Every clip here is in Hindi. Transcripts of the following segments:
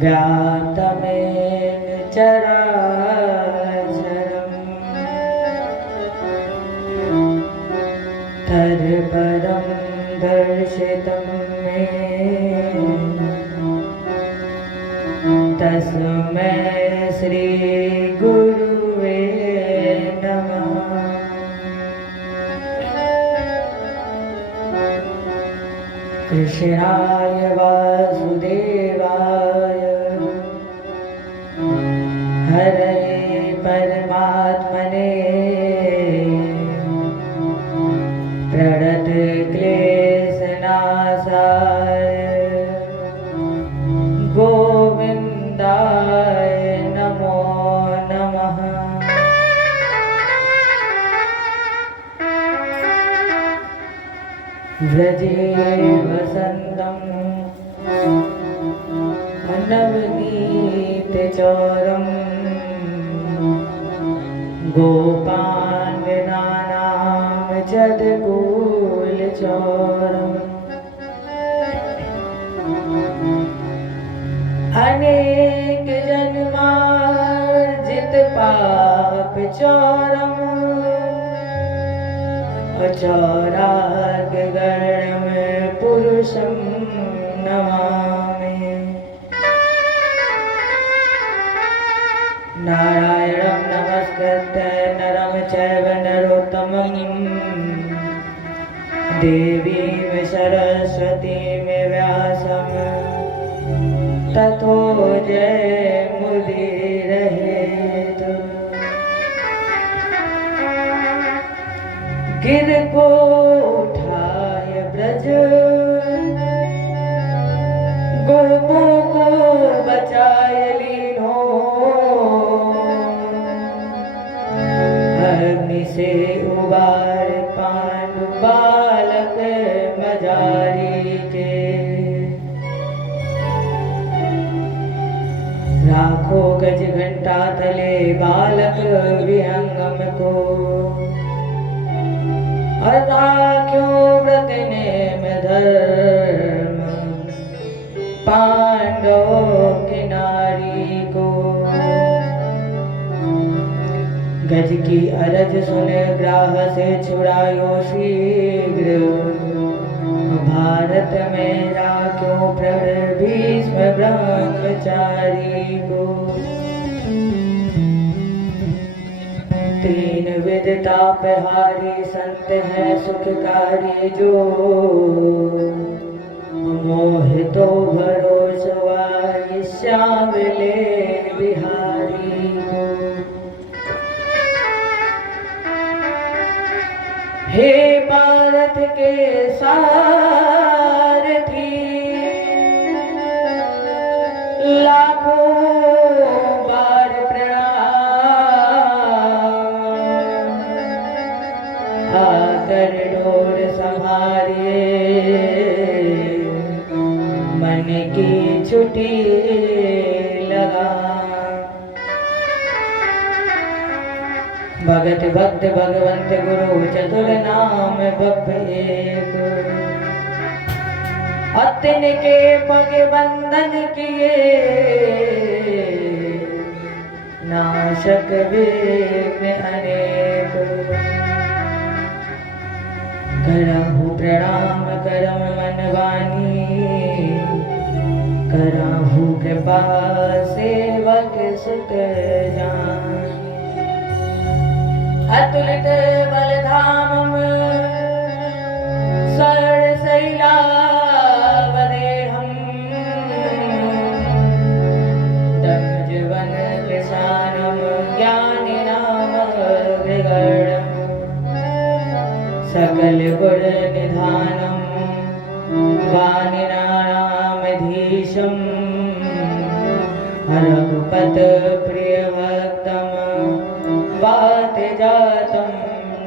व्याप्तमेन चराचरम् तत्पदं दर्शितं मे तस्मै श्री गुरुवे नमः। कृष्णाय वासुदेवाय हरे परमात्मने प्रणतक्लेशनाशाय गोविन्दाय नमो नमः। व्रजे वसन्तं नवनीतचोरं गोपाङ्गनानां जदकुलचोरम् अनेक जन्मार्जित पाप चोरम् अचौरार्गगणं पुरुषं नमामि। नारायणं नमस्कृत्य नरं चैव नरोत्तमं देवीं सरस्वतीं व्यासं ततो जयमुदीरयेत्। गिर को उठाय ब्रज गोपों को बचाय लीनो अग्नि से उबार पांडु बालक मजारी के। राखो गज घंटा तले बालक विहंगम को राख्यो व्रत नेम धर्म पांडवों की नारी को। गज की अरज सुने ग्राह से छुड़ायो शीघ्र भारत में राख्यो प्रण भीष्म ब्रह्मचारी को। तीन विध तापहारी संत है सुखकारी जो मोहितो भरोसवा श्यामले बिहारी को। हे भारत के सारथी लाखों बार आकर डोर संभारिए मन की छुट्टी लगा। भगत भक्त भगवंत गुरु चतुर नाम बप एक। अतिन के पग बंधन किए नाशक विघ्न अनेक। करहु प्रणाम करम मन वाणी करहु कृपा सेवक सुत जान। अतुलित बलधाम सरसैलावदेहं दमजवन कृशानं ज्ञानिनाम विगर्णम् सकल गुण निधानं वानिनानामधीशं रघुपत प्रिय भक्तं वातजातं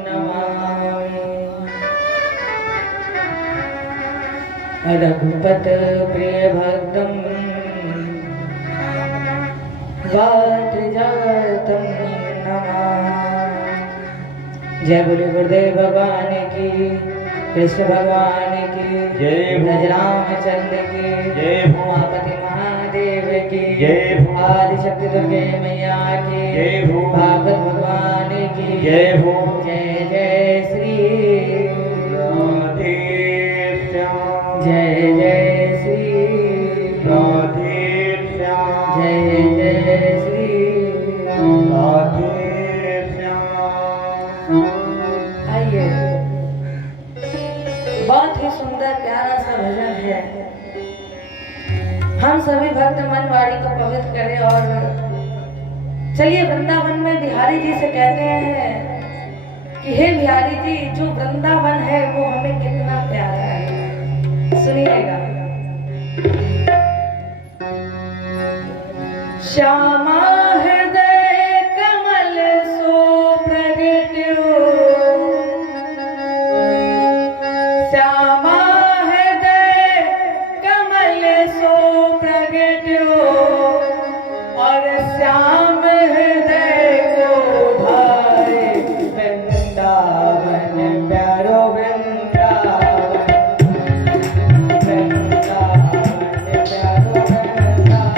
नमामि। रघुपत प्रिय भक्तं वातजातं नमामि। जय बोले गुरुदेव भगवान की, कृष्ण भगवान की जय, ब्रज रामचंद्र की जय, उमापति महादेव की। की जय हो। आदिशक्ति दुर्गे मैया की जय हो। भागवत भगवान की जय हो। जय जय श्री राधे श्याम। जय जय श्री राधे श्याम। जय जय श्री राधे श्याम। आइए, बहुत ही सुंदर प्यारा सा भजन है। हम सभी भक्त मन वाणी को पवित्र करें और चलिए वृंदावन में बिहारी जी से कहते हैं कि हे बिहारी जी, जो वृंदावन है वो हमें कितना प्यारा है। सुनिएगा। श्यामा हृदय कमल सो प्रगट्यो, श्यामा हृदय कमल सो प्रगट्यो, और श्याम हृदय को भाए वृंदावन प्यारो वृंदावन, वृंदावन प्यारो वृंदावन।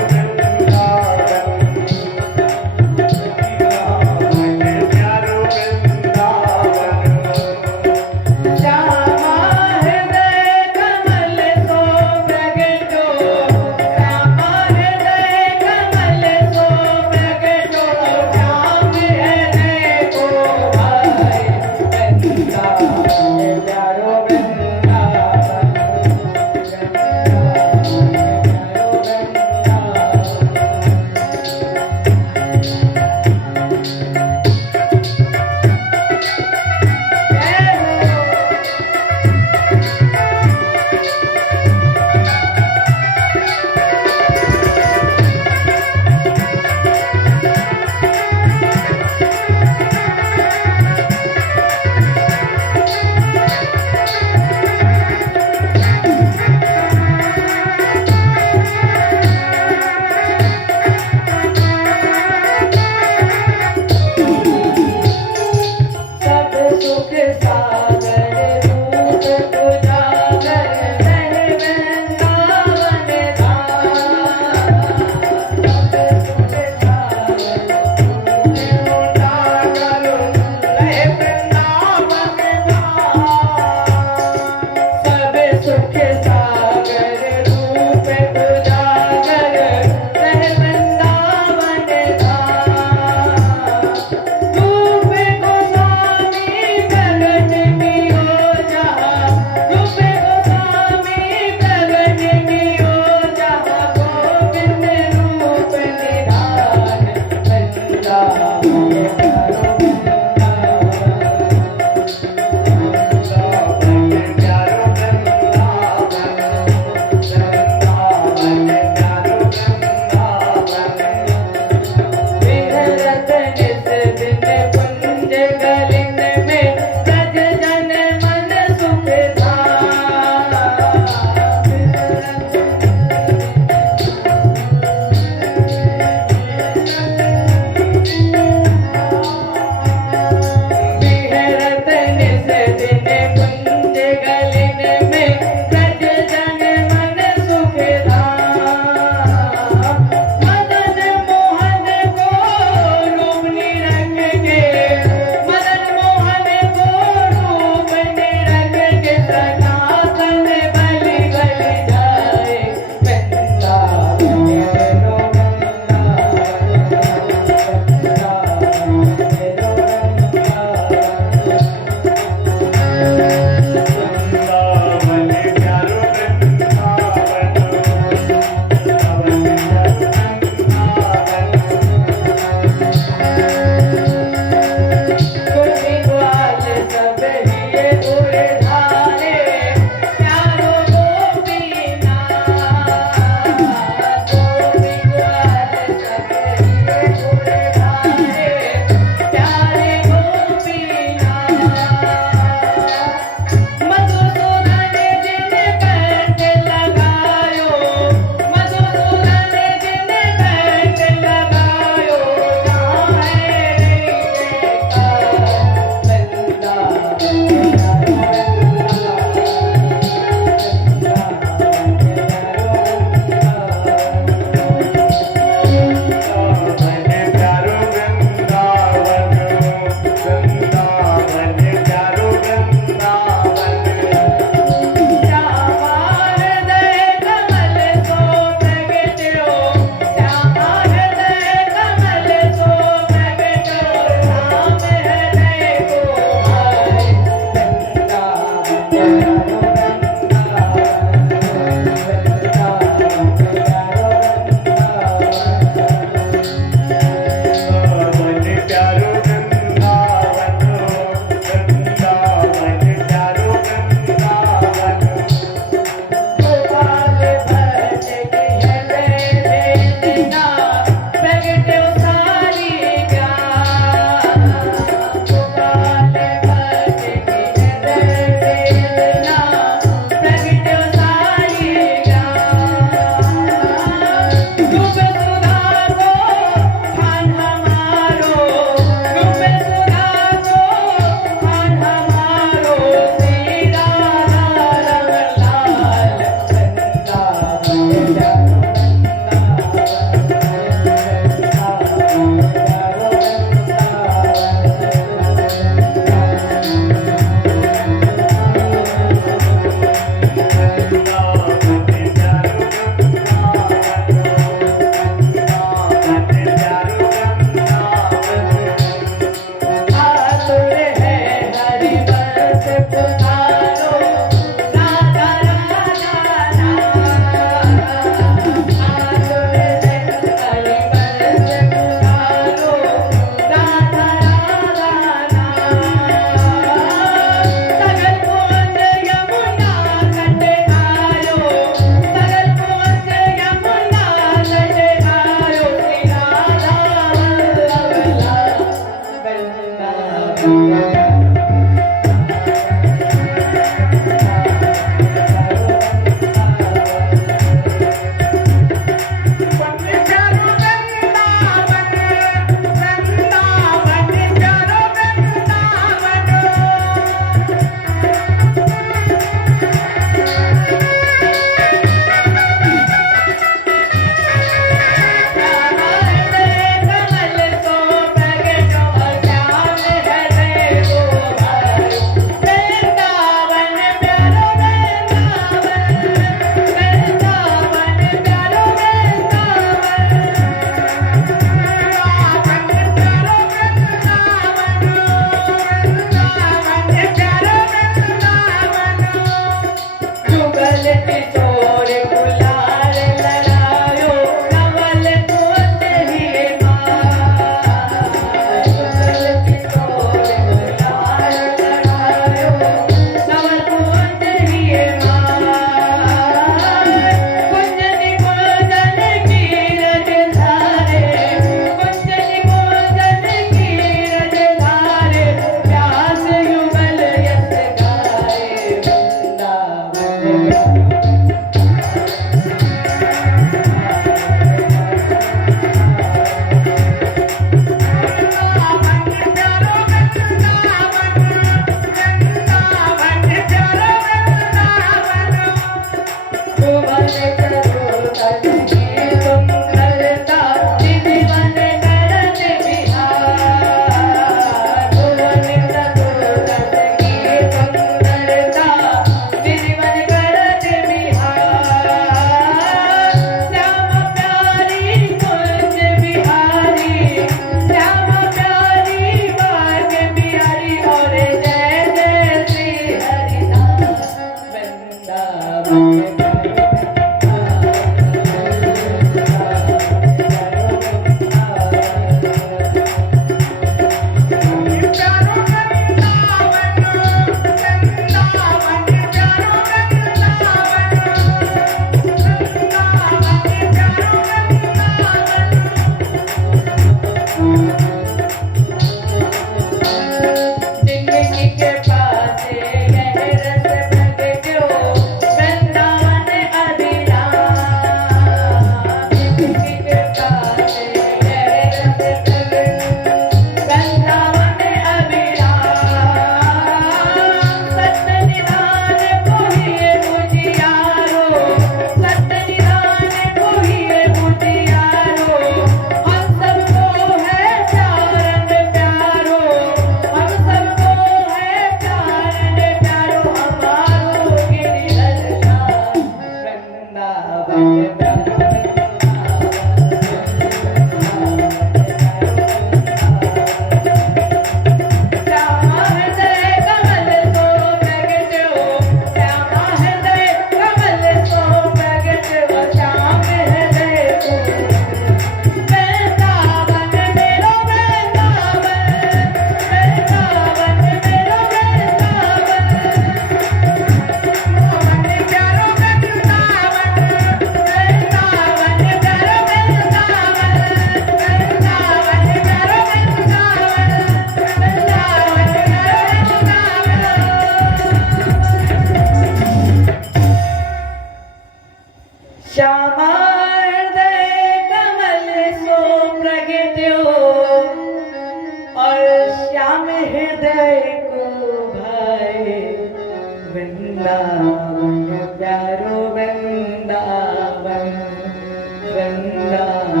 वृंदावन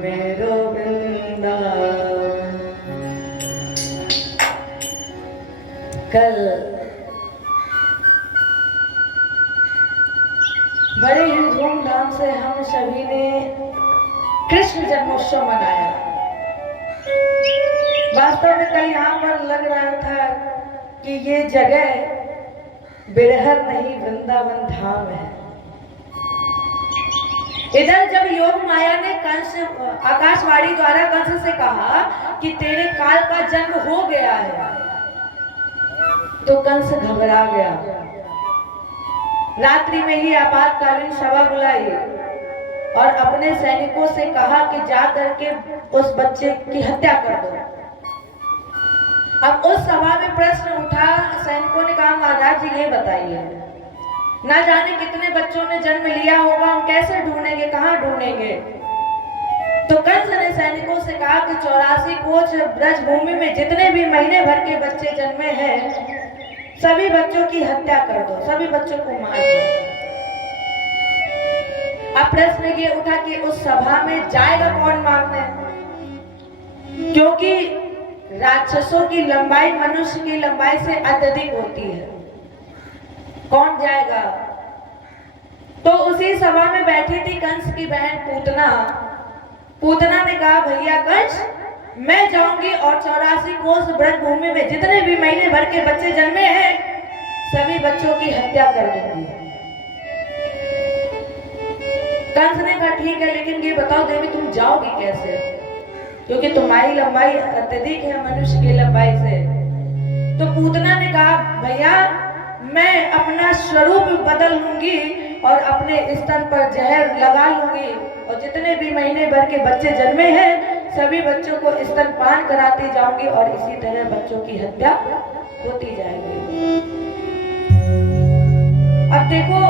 मेरो वृंदावन। कल बड़े ही धूमधाम से हम सभी ने कृष्ण जन्मोत्सव मनाया। वास्तव में कल यहाँ पर लग रहा था कि ये जगह बिरहर नहीं वृंदावन धाम है। इधर जब योग माया ने कंस आकाशवाणी द्वारा कंस से कहा कि तेरे काल का जन्म हो गया है, तो कंस घबरा गया। रात्रि में ही आपातकालीन सभा बुलाई और अपने सैनिकों से कहा कि जा करके उस बच्चे की हत्या कर दो। अब उस सभा में प्रश्न उठा, सैनिकों ने कहा महाराज जी ये बताइए, ना जाने कितने बच्चों ने जन्म लिया होगा, हम कैसे ढूंढेंगे, कहाँ ढूंढेंगे? तो कंस ने सैनिकों से कहा कि 84 कोस ब्रज भूमि में जितने भी महीने भर के बच्चे जन्मे हैं, सभी बच्चों की हत्या कर दो, सभी बच्चों को मार दो। अब प्रश्न ये उठा कि उस सभा में जाएगा कौन मारने, क्योंकि राक्षसों की लंबाई मनुष्य की लंबाई से अत्यधिक होती है, कौन जाएगा? तो उसी सभा में बैठी थी कंस की बहन पूतना। पूतना ने कहा भैया कंस, मैं जाऊंगी और 84 कोस ब्रज भूमि में जितने भी महीने भर के बच्चे जन्मे हैं, सभी बच्चों की हत्या कर दूंगी। कंस ने कहा ठीक है, लेकिन ये बताओ देवी तुम जाओगी कैसे, क्योंकि तुम्हारी लंबाई अत्यधिक है मनुष्य की लंबाई से। तो पूतना ने कहा भैया मैं अपना स्वरूप बदल लूंगी और अपने स्तन पर जहर लगा लूंगी और जितने भी महीने भर के बच्चे जन्मे हैं सभी बच्चों को स्तनपान कराती जाऊंगी और इसी तरह बच्चों की हत्या होती जाएगी। अब देखो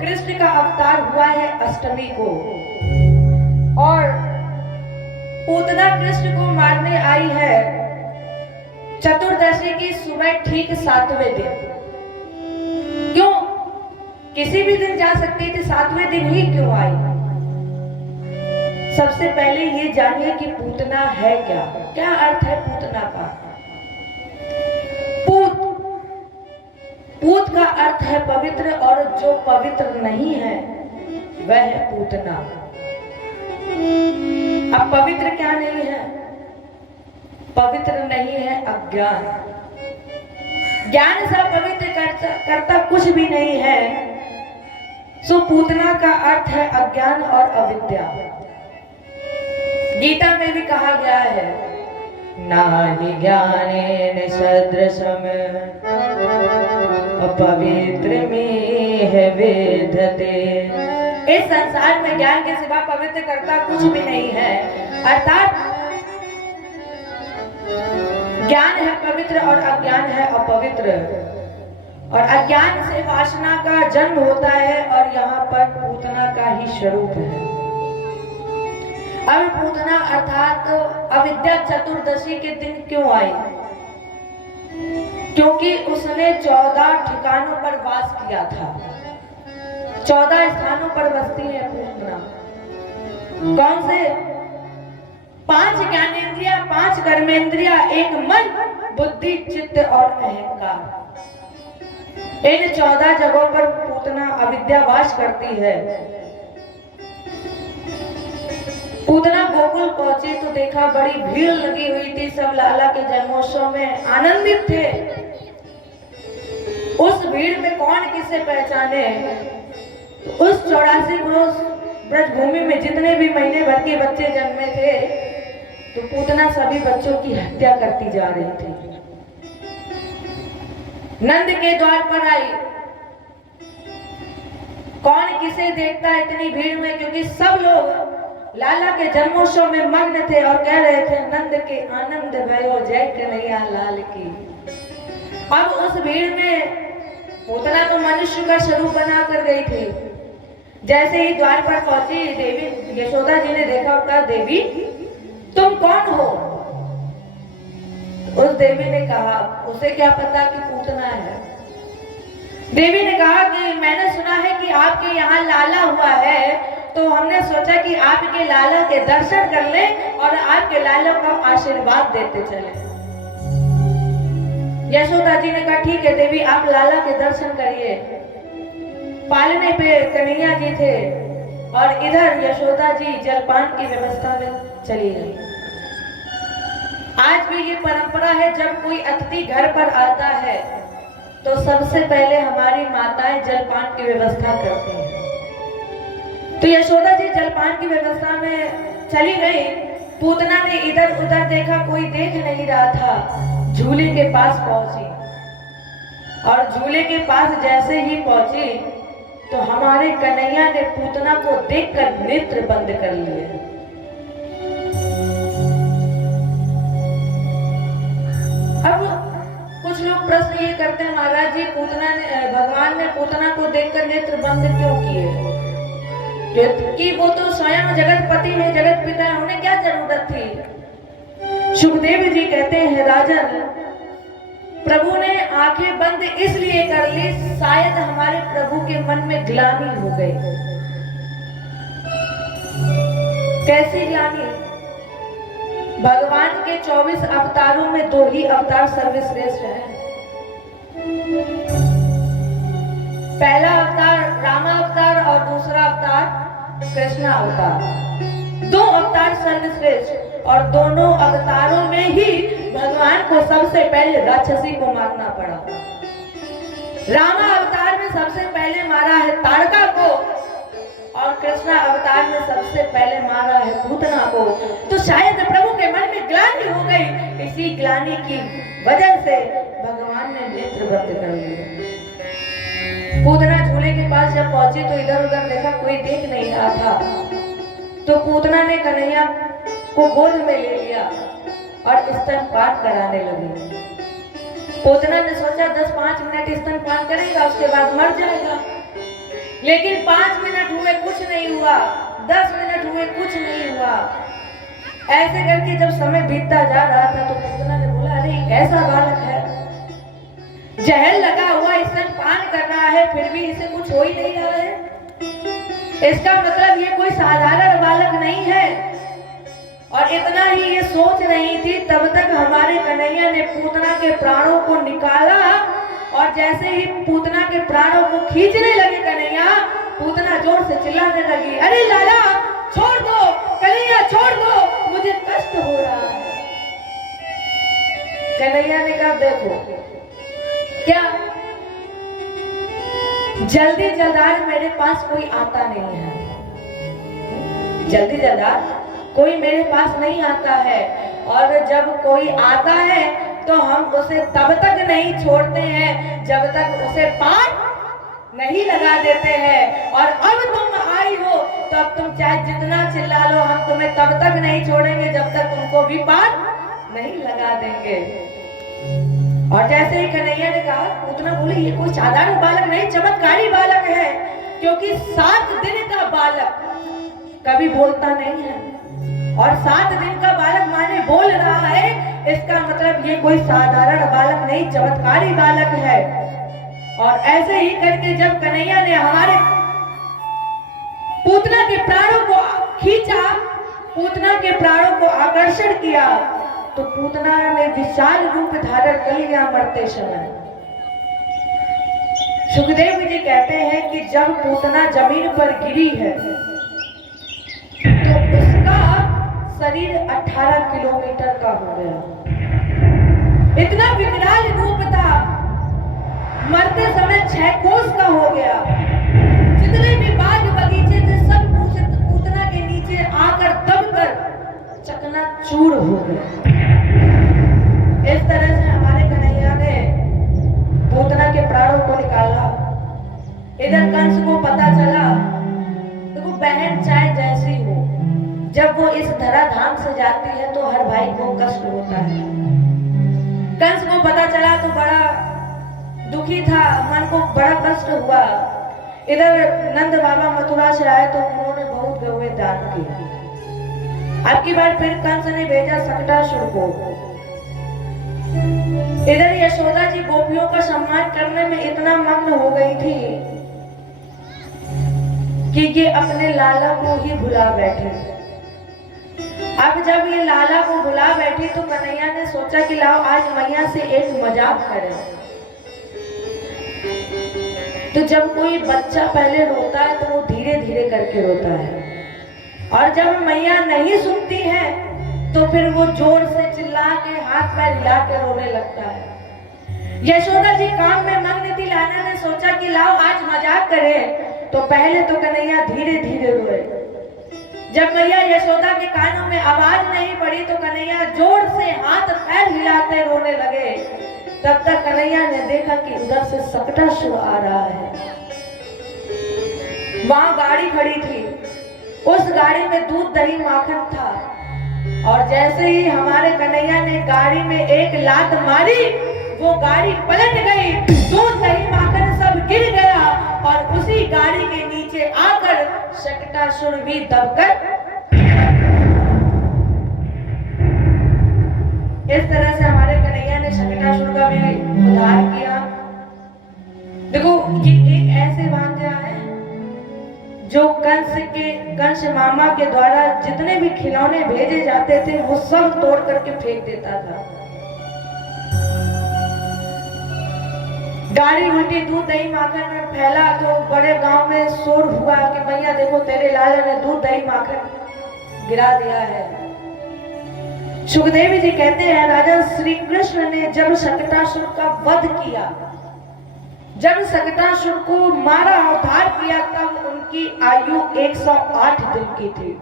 कृष्ण का अवतार हुआ है अष्टमी को और पूतना कृष्ण को मारने आई है चतुर्दशी की सुबह ठीक 7वें दिन। क्यों? किसी भी दिन जा सकती थी, 7वें दिन ही क्यों आई? सबसे पहले ये जानिए कि पूतना है क्या, क्या अर्थ है पूतना का। पूत का अर्थ है पवित्र, और जो पवित्र नहीं है वह है पूतना। अब पवित्र क्या नहीं है? पवित्र नहीं है अज्ञान। ज्ञान से पवित्र करता कुछ भी नहीं है। सो पूतना का अर्थ है अज्ञान और अविद्या। गीता में भी कहा गया है नाहि ज्ञानेन सदृशम अपवित्र में है वेदते। इस संसार में ज्ञान के सिवा पवित्र करता कुछ भी नहीं है। अर्थात ज्ञान है पवित्र और अज्ञान है अपवित्र, और अज्ञान से वासना का जन्म होता है और यहाँ पर पूतना का ही स्वरूप है। अब पूतना अर्थात अविद्या चतुर्दशी के दिन क्यों आई? क्योंकि उसने 14 ठिकानों पर वास किया था। 14 स्थानों पर बसती है पूतना। कौन से? 5 ज्ञानेंद्रिया, 5 कर्मेंद्रिया, एक मन, बुद्धि, चित्त और अहंकार। इन 14 जगहों पर पूतना अविद्या वास करती है। पूतना गोकुल पहुंची तो देखा बड़ी भीड़ लगी हुई थी, सब लाला के जन्मोत्सव में आनंदित थे। उस भीड़ में कौन किसे पहचाने? उस 84 कोस ब्रज भूमि में जितने भी महीने भर के बच्चे जन्मे थे, तो पूतना सभी बच्चों की हत्या करती जा रही थी। नंद के द्वार पर आई। कौन किसे देखता इतनी भीड़ में, क्योंकि सब लोग लाला के जन्मोत्सव में मग्न थे और कह रहे थे नंद के आनंद भयो जय कन्हैया लाल की। अब उस भीड़ में पूतना तो मनुष्य का स्वरूप बना कर गई थी। जैसे ही द्वार पर पहुंची देवी यशोदा जी ने देखा और कहा देवी तुम कौन हो? उस देवी ने कहा, उसे क्या पता कि पूतना है। देवी ने कहा कि मैंने सुना है कि आपके यहाँ लाला हुआ है, तो तो हमने सोचा कि आपके लाला के दर्शन कर ले और आपके लाला का आशीर्वाद देते चले। यशोदा जी ने कहा ठीक है देवी, आप लाला के दर्शन करिए। पालने पे कन्हैया जी थे और इधर यशोदा जी जलपान की व्यवस्था में चली गई। आज भी ये परंपरा है, जब कोई अतिथि घर पर आता है तो सबसे पहले हमारी माताएं जलपान की व्यवस्था करती हैं। तो यशोदा जी जलपान की व्यवस्था में चली गई। पूतना ने इधर उधर देखा, कोई देख नहीं रहा था। झूले के पास पहुंची और झूले के पास जैसे ही पहुंची तो हमारे कन्हैया ने पूतना को देखकर नेत्र बंद कर लिए। अब कुछ लोग प्रश्न ये करते हैं, महाराज जी पूतना ने, भगवान ने पूतना को देखकर नेत्र बंद क्यों किए? कि वो तो स्वयं जगतपति है, जगत पिता है, उन्हें क्या जरूरत थी? सुखदेव जी कहते हैं राजन, प्रभु ने आंखें बंद इसलिए कर ली, शायद हमारे प्रभु के मन में ग्लानि हो गई। कैसी ग्लानि? भगवान के 24 अवतारों में 2 ही अवतार सर्वश्रेष्ठ हैं। पहला अवतार रामा अवतार और दूसरा अवतार कृष्णा अवतार। 2 अवतार सर्वश्रेष्ठ और दोनों अवतारों में ही भगवान को सबसे पहले राक्षसी को मारना पड़ा। रामा अवतार में सबसे पहले मारा है ताड़का को और कृष्णा अवतार में सबसे पहले मारा है पूतना को। तो शायद प्रभु के मन में ग्लानि हो गई, इसी ग्लानि की वजह से भगवान ने नेत्र बंद कर लिए। पूतना झूले के पास जब पहुंची तो इधर उधर देखा, कोई देख नहीं रहा था। तो पूतना ने कन्हैया को गोद में ले लिया और स्तनपान कराने लगी। पूतना ने सोचा 10-5 मिनट स्तनपान करेगा, उसके बाद मर जाएगा। लेकिन 5 मिनट हुए कुछ नहीं हुआ, 10 मिनट हुए कुछ नहीं हुआ। ऐसे करके जब समय बीतता जा रहा था तो पूतना ने बोला, अरे ऐसा बालक है, जहर लगा हुआ स्तनपान कर रहा है, फिर भी इसे कुछ हो ही नहीं रहा है। इसका मतलब ये कोई साधारण बालक नहीं है। और इतना ही ये सोच रही थी, तब तक हमारे कन्हैया ने पूतना के प्राणों को निकाला और जैसे ही पूतना के प्राणों को खींचने लगे कन्हैया, पूतना जोर से चिल्लाने लगी, अरे लाला छोड़ दो, कन्हैया छोड़ दो, मुझे कष्ट हो रहा है। कन्हैया ने कहा देखो क्या जल्दी जल्दार मेरे पास कोई आता नहीं है, जल्दी जल्दार कोई मेरे पास नहीं आता है। और जब कोई आता है तो हम उसे तब तक नहीं छोड़ते हैं जब तक उसे पार नहीं लगा देते हैं। और अब तुम आई हो तो अब तुम चाहे जितना चिल्ला लो, हम तुम्हें तब तक नहीं छोड़ेंगे जब तक तुमको भी पार नहीं लगा देंगे। और जैसे ही कन्हैया ने कहा, पूतना बोले ये कोई साधारण बालक नहीं, चमत्कारी बालक है, क्योंकि 7 दिन का बालक कभी बोलता नहीं है और 7 दिन का बालक माने बोल रहा है, इसका मतलब ये कोई साधारण बालक नहीं, चमत्कारी बालक है। और ऐसे ही करके जब कन्हैया ने हमारे पूतना के प्राणों को खींचा, पूतना के प्राणों को आकर्षण किया, तो पूतना ने विशाल रूप धारण कर लिया मरते समय। सुखदेव जी कहते हैं कि जब पूतना जमीन पर गिरी है तो उसका शरीर 18 किलोमीटर का हो गया। इतना विकराल रूप था, मरते समय 6 कोस का हो गया। जितने भी बाग बगीचे थे सब पूतना के नीचे आकर दबकर चकनाचूर हो गए। इस तरह से हमारे कन्हैया ने पूतना के प्राणों को निकाला। इधर कंस को पता चला, देखो बहन चाहे जैसी हो, जब वो इस धराधाम से जाती है तो हर भाई को कष्ट होता है। कंस को पता चला तो बड़ा दुखी था, मन को बड़ा कष्ट हुआ। इधर नंद बाबा मथुरा से आए तो उन्होंने बहुत गौएं दान की। अब की बार फिर कंस ने भेजा सकटासुर को। इधर यशोदा जी गोपियों का सम्मान करने में इतना मग्न हो गई थी कि ये अपने लाला को ही भुला बैठे। अब जब ये लाला को भुला बैठी तो कन्हैया ने सोचा कि लाओ आज मैया से एक मजाक करें। तो जब कोई बच्चा पहले रोता है तो वो धीरे धीरे करके रोता है, और जब मैया नहीं सुनती है तो फिर वो जोर से चिल्ला के हाथ पैर हिला के रोने लगता है। यशोदा जी काम में मग्न थी। लाला ने सोचा कि लाओ आज मजाक करें। तो पहले तो कन्हैया धीरे धीरे रोए। जब मैया यशोदा के कानों में आवाज नहीं पड़ी तो कन्हैया जोर से हाथ पैर हिलाते रोने लगे। तब तक कन्हैया ने देखा कि उधर से सकटासुर आ रहा है। वहां गाड़ी खड़ी थी, उस गाड़ी में दूध दही माखन था, और जैसे ही हमारे कन्हैया ने गाड़ी में एक लात मारी, वो गाड़ी पलट गई, दूध दही माखन सब गिर गया, और उसी गाड़ी के नीचे आकर शकटासुर भी दबकर। इस तरह से हमारे कन्हैया ने शकटासुर का भी उद्धार किया। देखो ये एक ऐसे भांजा है जो कंस मामा के द्वारा जितने भी खिलौने भेजे जाते थे वो सब तोड़ करके फेंक देता था। गाड़ी उल्टी दूध दही माखन में फैला तो बड़े गांव में शोर हुआ कि भैया देखो तेरे लाला ने दूध दही माखन गिरा दिया है। सुखदेव जी कहते हैं राजा श्री कृष्ण ने जब शकटासुर का वध किया, जब शकटासुर को मारा उद्धार किया, तब उनकी आयु 108 दिन की थी।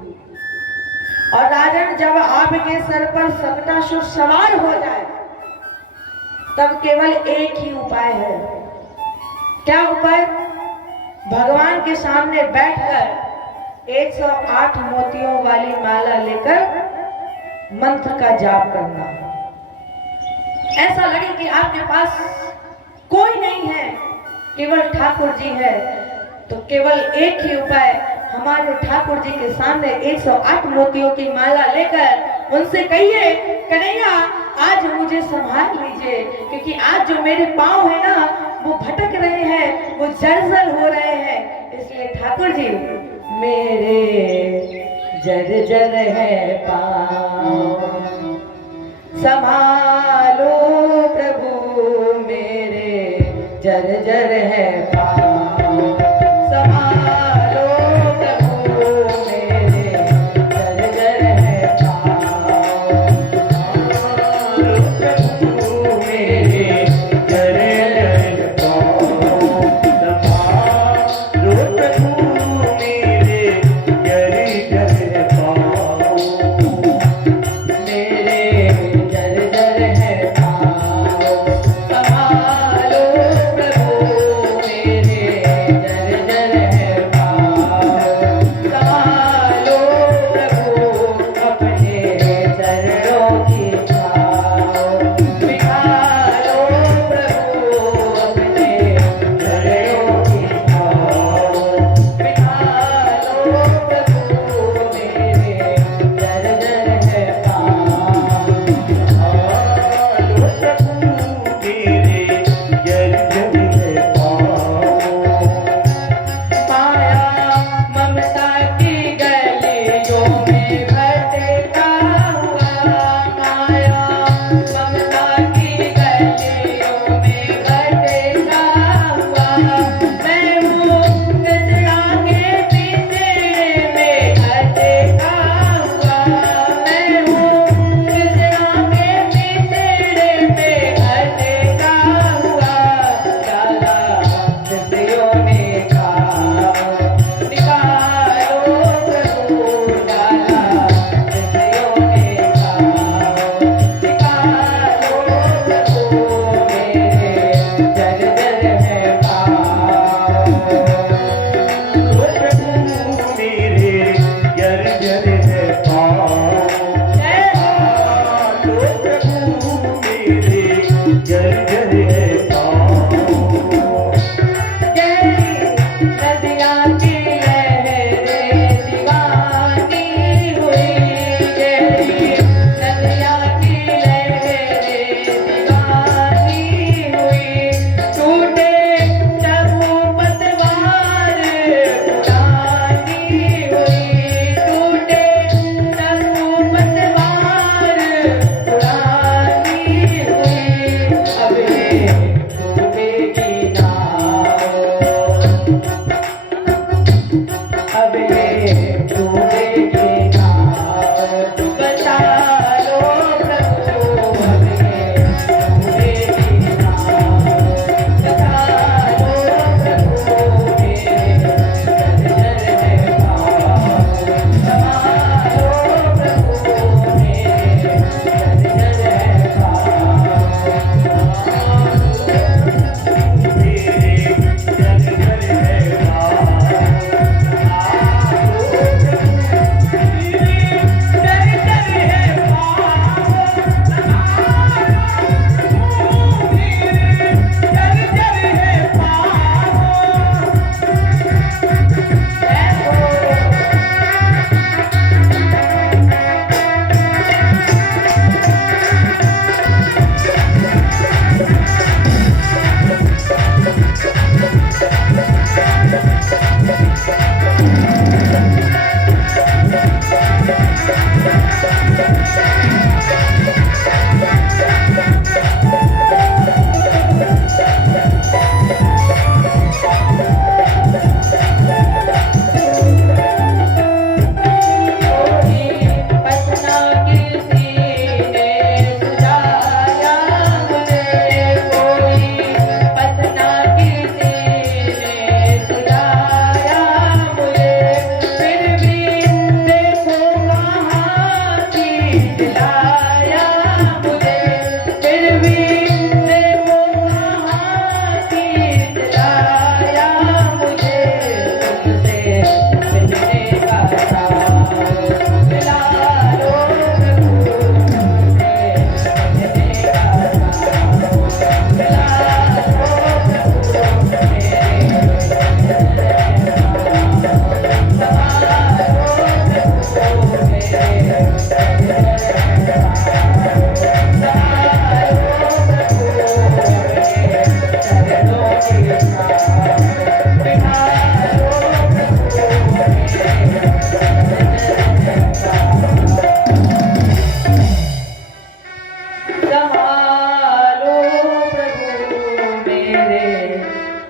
और राजन जब आपके सर पर शकटासुर सवार हो जाए तब केवल एक ही उपाय है। क्या उपाय? भगवान के सामने बैठकर 108 मोतियों वाली माला लेकर मंत्र का जाप करना। ऐसा लगे कि आपके पास कोई नहीं है, केवल ठाकुर जी है, तो केवल एक ही उपाय, हमारे ठाकुर जी के सामने 108 मोतियों की माला लेकर उनसे कहिए कन्हैया आज मुझे संभाल लीजिए, क्योंकि आज जो मेरे पांव है ना वो भटक रहे हैं, वो जर्जर हो रहे हैं, इसलिए ठाकुर जी मेरे जर्जर है पांव, संभालो प्रभु मेरे जर्जर है पांव, संभालो प्रभु मेरे जर्जर है पांव, प्रभु मेरे जर्जर पांव, संभालो प्रभु मेरे जर्जर पांव, मेरे जर्जर है पांव, संभालो प्रभु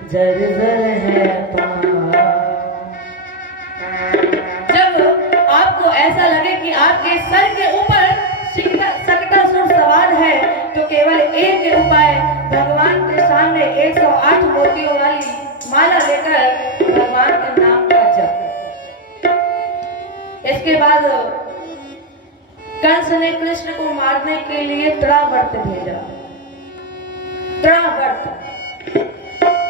जर्जर है जब आपको ऐसा लगे कि आपके सर के ऊपर सकटासुर सवार है तो केवल एक उपाय, भगवान के सामने 108 मोतियों वाली माला लेकर भगवान के नाम का जप। इसके बाद कंस ने कृष्ण को मारने के लिए त्रावर्त भेजा। त्रावर्त,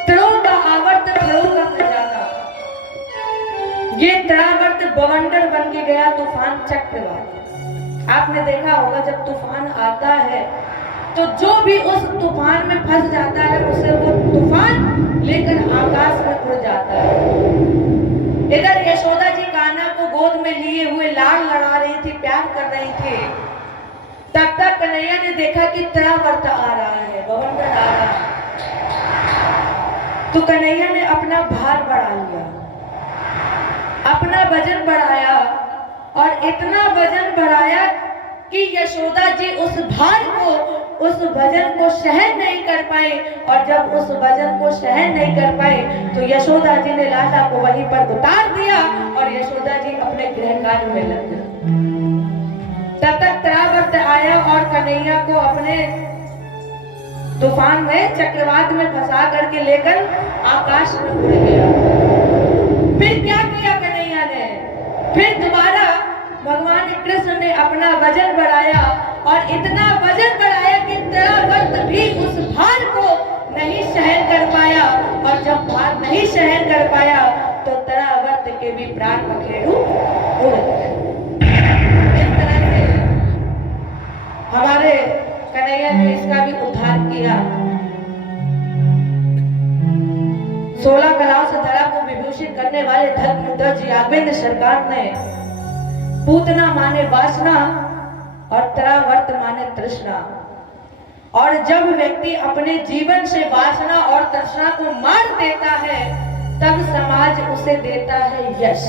त्रों का आवर्त, त्रों का खजाना। ये त्रावर्त बवंडर बन के गया तूफान चक्रवात। आपने देखा होगा जब तूफान आता है तो जो भी उस तूफान में फंस जाता है उसे वो तूफान लेकर आकाश में उड़ जाता है। इधर यशोदा जी कान्हा को गोद में लिए हुए लाड़ लड़ा रही थी, प्यार कर रही थी। तब तक कन्हैया ने देखा कि त्रावर्त आ रहा है, बवंडर आ रहा है, तो कन्हैया ने अपना भार बढ़ा लिया, अपना वजन बढ़ाया और इतना वजन बढ़ाया कि यशोदा जी उस भार को, उस वजन को सहन नहीं कर पाए। और जब उस वजन को सहन नहीं कर पाए तो यशोदा जी ने लाला को वहीं पर उतार दिया और यशोदा जी अपने गृह कार्य में लग गई। तब तक त्रावर्त आया और कन्हैया को अपने तूफान में, चक्रवात में फंसा करके लेकर आकाश में उड़ गया। फिर क्या किया कन्हैया ने? फिर दोबारा भगवान कृष्ण ने अपना वजन बढ़ाया और इतना वजन बढ़ाया कि त्रावर्त भी उस भार को नहीं सहन कर पाया। और जब भार नहीं सहन कर पाया तो त्रावर्त के भी प्राण पखेरु उड़ गए। इस तरह से हमारे कन्हैया ने इसका भी उद्धार किया। 16 कलाओं से धरा को विभूषित करने वाले धर्मध्वज यादवेंद्र सरकार ने पूतना माने वासना और त्रावर्त माने तृष्णा। और जब व्यक्ति अपने जीवन से वासना और तृष्णा को मार देता है तब समाज उसे देता है यश।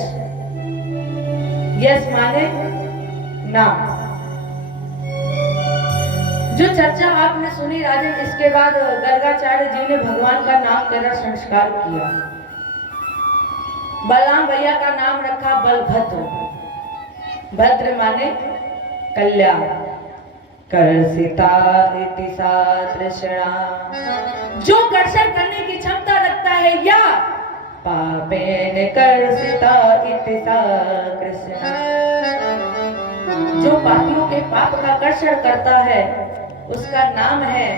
यश माने नाम। जो चर्चा आपने सुनी राजन, इसके बाद गर्गाचार्य जी ने भगवान का नाम लेकर संस्कार किया। बलराम भैया का नाम रखा बलभद्र। भद्र माने कल्याण। कर्षिता इति सा तृष्णा, जो कर्षण करने की क्षमता रखता है, या पापेन कर्षिता इति सा कृष्णा, जो पापियों के पाप का कर्षण करता है उसका नाम है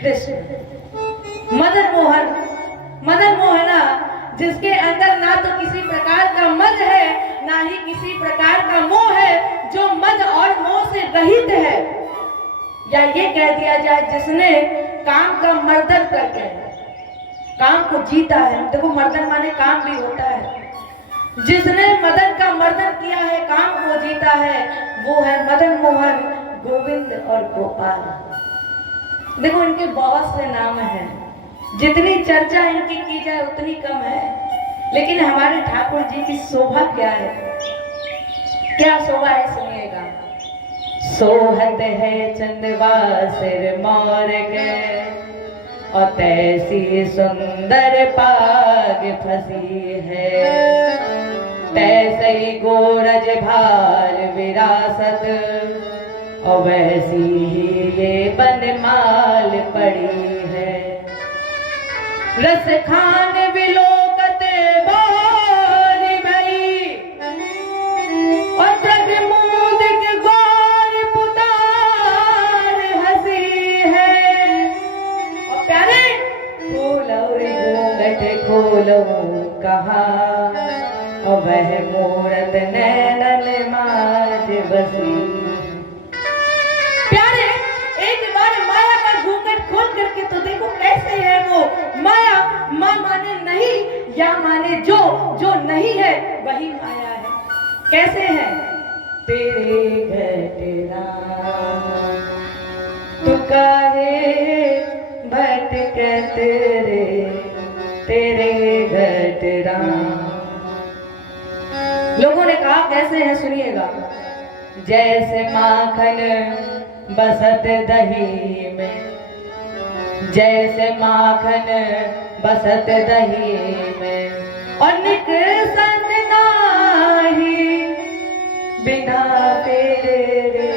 कृष्ण। मदन मोहन, मदन मोहना, जिसके अंदर ना तो किसी प्रकार का मद है ना ही किसी प्रकार का मोह है, जो मद और मोह से रहित है, या ये कह दिया जाए जिसने काम का मर्दन करके काम को जीता है। देखो मर्दन माने काम भी होता है। जिसने मदन का मर्दन किया है, काम को जीता है, वो है मदन मोहन, गोविंद और गोपाल। देखो इनके बहुत से नाम हैं, जितनी चर्चा इनकी की जाए उतनी कम है। लेकिन हमारे ठाकुर जी की शोभा क्या है, क्या शोभा है, सुनिएगा। सोहत है चंदवा सिर मोर के, और तैसी सुंदर पाग फसी है, तैसे ही गोरज भाल विरासत, और वैसी ही ये बनमाल पड़ी है। रस खान विलोकत बोरी भई, और जग मूद के गौर पुतार हंसी है। और प्यारे खोलो रे घूंघट खोलो कहा, और वह मूरत नैनन माज बसी। प्यारे एक बार माया का घूंघट खोल करके तो देखो कैसे है वो माया। माँ माने नहीं, या माने जो, जो नहीं है वही माया है। कैसे है? तेरे घट राम, तू काहे भटकत रे तेरे घट राम। लोगों ने कहा कैसे है, सुनिएगा। जैसे माखन बसत दही में, जैसे माखन बसत दही में, और निकसन नाही बिना तेरे रे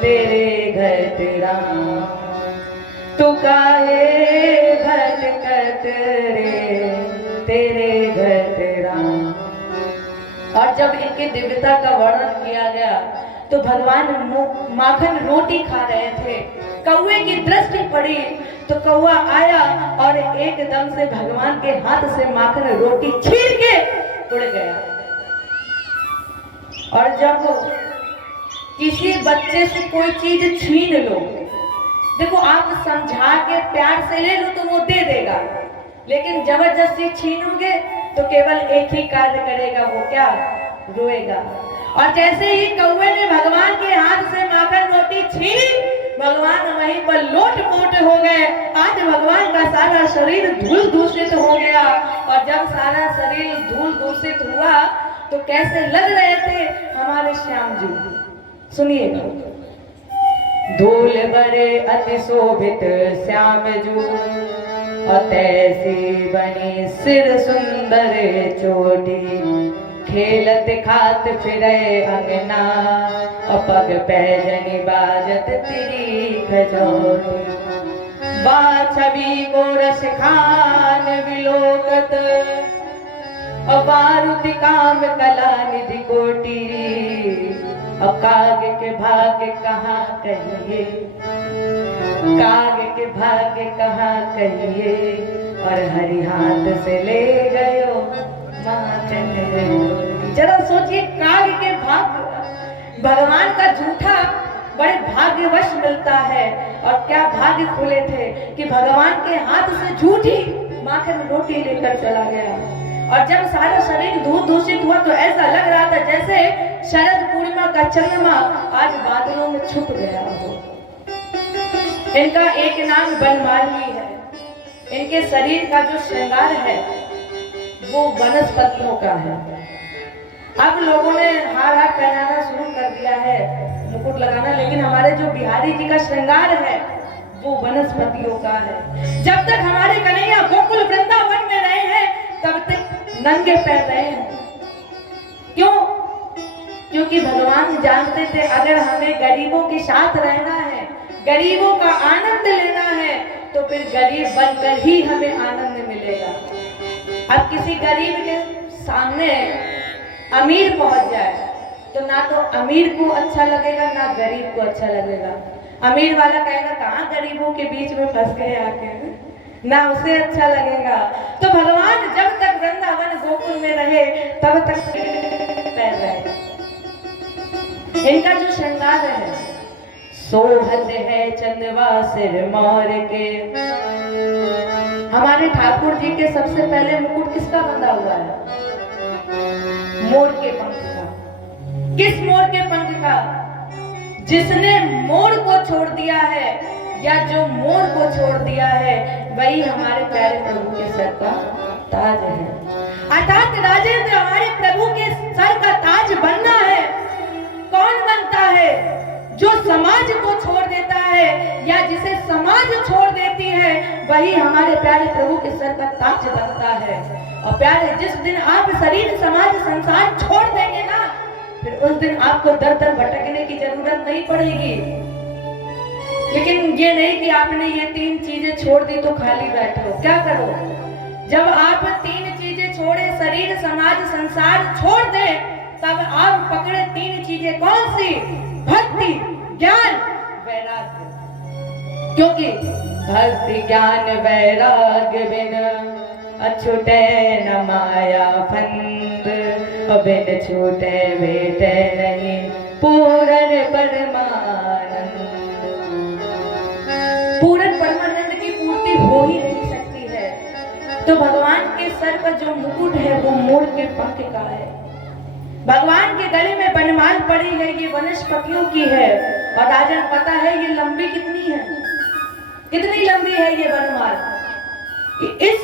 तेरे घट राम, तू काहे भटकत रे तेरे घट राम। और जब इनकी दिव्यता का वर्णन किया गया तो भगवान माखन रोटी खा रहे थे, कौवे की दृष्टि पड़ी तो कौवा आया और एकदम से भगवान के हाथ से माखन रोटी छीन के उड़ गया। और जब किसी बच्चे से कोई चीज छीन लो, देखो आप समझा के प्यार से ले लो तो वो दे देगा, लेकिन जबरदस्ती छीनोगे तो केवल एक ही कार्य करेगा, वो क्या, रोएगा। और जैसे ही कौवे ने भगवान के हाथ से माखन रोटी छीनी, भगवान वहीं पर लोट-पोट हो गए। आज भगवान का सारा शरीर धूल दूषित हो गया, और जब सारा शरीर धूल दूषित हुआ तो कैसे लग रहे थे हमारे श्याम जी, सुनिएगा। धूल बड़े अति शोभित श्याम जू, और तैसी बनी सिर सुंदर चोटी, खेलत खात फिरे अंगना, और पग पैजनी बाजत तिरी खजोटी। बाछवी को रस खान विलोकत, और बारूद काम कला निधि कोटी, और काग के भाग्य कहाँ कहिए, काग के भाग्य कहाँ कहिए, और हरि हाथ से ले गयो माखन रोटी। जरा सोचिए, काग के भाग्य भगवान का झूठा बड़े भाग्यवश मिलता है, और क्या भाग्य खुले थे कि भगवान के हाथ से झूठी माखन रोटी लेकर चला गया। और जब सारा शरीर धूल दूषित हुआ तो ऐसा लग रहा था जैसे शरद पूर्णिमा का चंद्रमा आज बादलों में छुप गया हो। इनका एक नाम बनमाली है। इनके शरीर का जो श्रृंगार है वो वनस्पतियों का है। अब लोगों ने हार पहनाना शुरू कर दिया है, मुकुट लगाना, लेकिन हमारे जो बिहारी जी का श्रृंगार है वो वनस्पतियों का है। जब तक हमारे कन्हैया गोकुल वृंदावन में रहे हैं तब तक नंगे पैर रहे हैं। क्यों? क्योंकि भगवान जानते थे अगर हमें गरीबों के साथ रहना है, गरीबों का आनंद लेना है, तो फिर गरीब बनकर ही हमें आनंद मिलेगा। अब किसी गरीब के सामने अमीर पहुंच जाए तो ना तो अमीर को अच्छा लगेगा ना गरीब को अच्छा लगेगा। अमीर वाला कहेगा कहाँ गरीबों के बीच में फंस गए आके, ना उसे अच्छा लगेगा। तो भगवान जब तक वृंदावन गोकुल में रहे तब तक पैर रहे। इनका जो श्रृंगार है सोहत है चंदवा सिर मोर के। हमारे ठाकुर जी के सबसे पहले मुकुट किसका बंधा हुआ है? मोर के पंख का। किस मोर के पंख का? जिसने मोर को छोड़ दिया है या जो मोर को छोड़ दिया है वही हमारे प्यारे प्रभु के सर का ताज है। अर्थात राजेंद्र हमारे प्रभु के सर का ताज बनना है। कौन बनता है? जो समाज को छोड़ देता है या जिसे समाज छोड़ देती है वही हमारे प्यारे प्रभु के सर का ताज बनता है। और प्यारे, जिस दिन आप शरीर समाज संसार छोड़ देंगे ना, फिर उस दिन आपको दर दर भटकने की जरूरत नहीं पड़ेगी। लेकिन ये नहीं कि आपने ये तीन चीजें छोड़ दी तो खाली बैठो। क्या करो? जब आप तीन चीजें छोड़े, शरीर समाज संसार छोड़ दे, तब आप पकड़े तीन चीजें। कौन सी? भक्ति, ज्ञान, वैराग्य। क्योंकि भक्ति ज्ञान वैराग्य बिना अछूटे न माया फंद, बिन छूटे बेटे नहीं पूर्ण परमानंद। पूर्ण परमानंद की पूर्ति हो ही नहीं सकती है। तो भगवान के सर पर जो मुकुट है वो मोर के पंख का है। भगवान के गले में बनमाल पड़ी है, ये वनस्पतियों की है। और राजन पता है ये लंबी कितनी है? कितनी लंबी है ये बनमाल? इस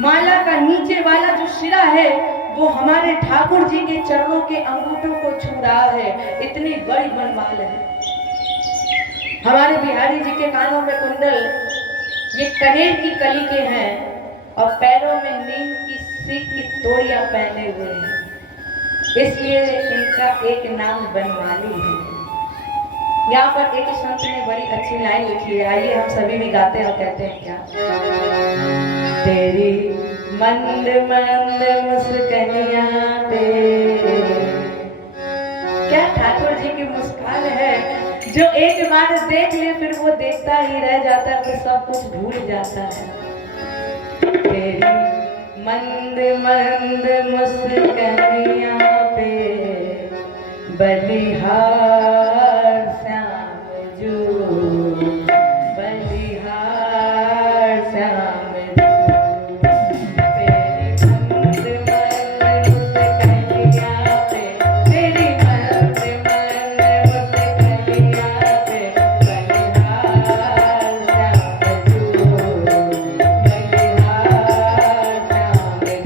माला का नीचे वाला जो सिरा है वो हमारे ठाकुर जी के चरणों के अंगूठों को छू रहा है। इतनी बड़ी बनमाल है। हमारे बिहारी जी के कानों में कुंडल ये कनेर की कली के हैं और पैरों में नीम की सीख की तोड़ियां पहने हुए हैं, इसलिए इनका एक नाम बनमाली है। यहाँ पर एक संत ने बड़ी अच्छी लाइन लिखी है, आइए हम सभी भी गाते हैं और कहते हैं क्या? तेरी मंद मंद मुस्कानियां पे, क्या ठाकुर जी की मुस्कान है जो एक बार देख ले फिर वो देखता ही रह जाता है, फिर सब कुछ भूल जाता है। तेरी मंद मंद मुस्कानियां पे बलिहार श्याम जो, बलिहार श्याम जो, तेरी मंद मंद मुस्कानियां पे, तेरी मंद मंद मुस्कानियां पे बलिहार श्याम जो, बलिहार श्याम जो।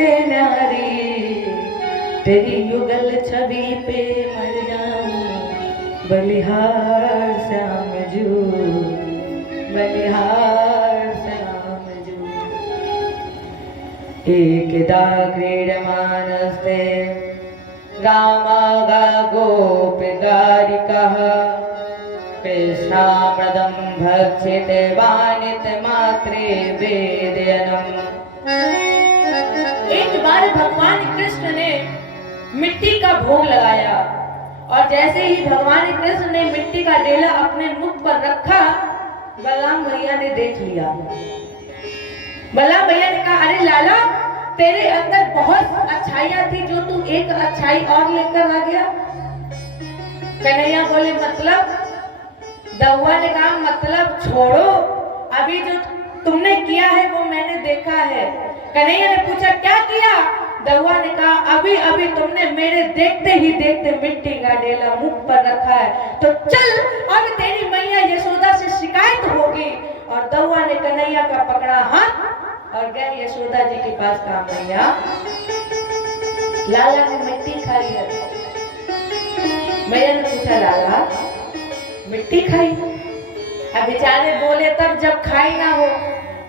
से न्यारी, तेरी युगल छवि पे मर जाऊं, बलिहार श्याम जू, बलिहार श्याम जू। एकदा क्रीडमानस्ते रामागा गोपगारिकः, कृष्णामृतं भक्षिते वानितमात्रे वेदयनम्। एक बार भगवान कृष्ण ने मिट्टी का भोग लगाया और जैसे ही भगवान कृष्ण ने मिट्टी का डेला अपने मुख पर रखा, बलराम भैया ने देख लिया। बलराम भैया ने कहा, अरे लाला, तेरे अंदर बहुत अच्छाइयां थी, जो तू एक अच्छाई और लेकर आ गया। कन्हैया बोले, मतलब? दौआ ने कहा, मतलब छोड़ो, अभी जो तुमने किया है वो मैंने देखा है। कन्हैया ने पूछा, क्या किया? दौआ ने कहा, अभी अभी तुमने मेरे देखते ही देखते मिट्टी का डेला मुख पर रखा है, तो चल अब तेरी मैया यशोदा से शिकायत होगी। और दौआ ने कन्हैया का पकड़ा हाथ और गए यशोदा जी के पास। कहा, मैया, लाला ने मिट्टी खाई है। मैया ने पूछा, लाला मिट्टी खाई? अब बेचारे बोले तब जब खाई ना हो,